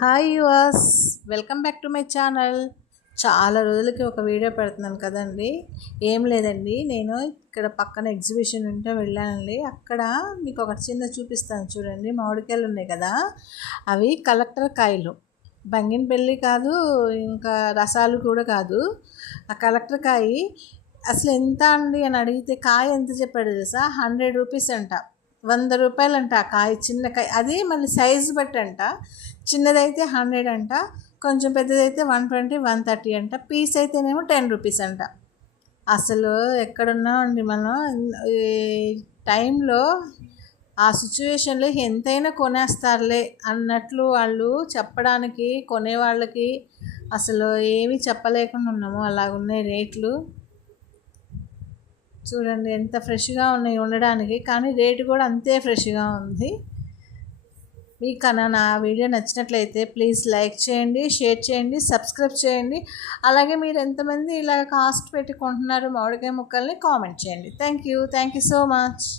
Hi yours welcome back to my channel చాలా రోజులకి ఒక వీడియో పెడుతున్నాను కదండి. ఏం లేదండి. నేను ఇక్కడ పక్కన ఎగ్జిబిషన్ ఉంటే వెళ్ళానండి. అక్కడ మీకు ఒక చిన్న చూపిస్తాను చూడండి. మామిడికాయలు ఉన్నాయి కదా. అవి కలెక్టర్ కాయలు. బంగిన పెళ్ళి కాదు ఇంకా రసాలు కూడా కాదు. ఆ కలెక్టర్ కాయ అసలు ఎంత అండి అని అడిగితే కాయ ఎంత చెప్పాడు తెలుసా? హండ్రెడ్ రూపీస్ అంట. వంద రూపాయలు అంట ఆ కాయ చిన్న కాయ. అది మళ్ళీ సైజు బట్టి అంట. చిన్నదైతే హండ్రెడ్ అంట. కొంచెం పెద్దదైతే వన్ ట్వంటీ వన్ థర్టీ అంట. పీస్ అయితేనేమో టెన్ రూపీస్ అంట. అసలు ఎక్కడున్నామండి మనం? ఈ టైంలో ఆ సిచ్యువేషన్లో ఎంతైనా కొనేస్తారులే అన్నట్లు వాళ్ళు చెప్పడానికి కొనేవాళ్ళకి అసలు ఏమీ చెప్పలేకుండా ఉన్నాము. అలాగున్నాయి రేట్లు. చూడండి ఎంత ఫ్రెష్గా ఉన్నాయి ఉండడానికి. కానీ రేటు కూడా అంతే ఫ్రెష్గా ఉంది. మీకు కన్నా నా వీడియో నచ్చినట్లయితే ప్లీజ్ లైక్ చేయండి షేర్ చేయండి సబ్స్క్రైబ్ చేయండి. అలాగే మీరు ఎంతమంది ఇలా కాస్ట్ పెట్టుకుంటున్నారు మామిడికాయ ముక్కల్ని కామెంట్ చేయండి. Thank you. Thank you so much.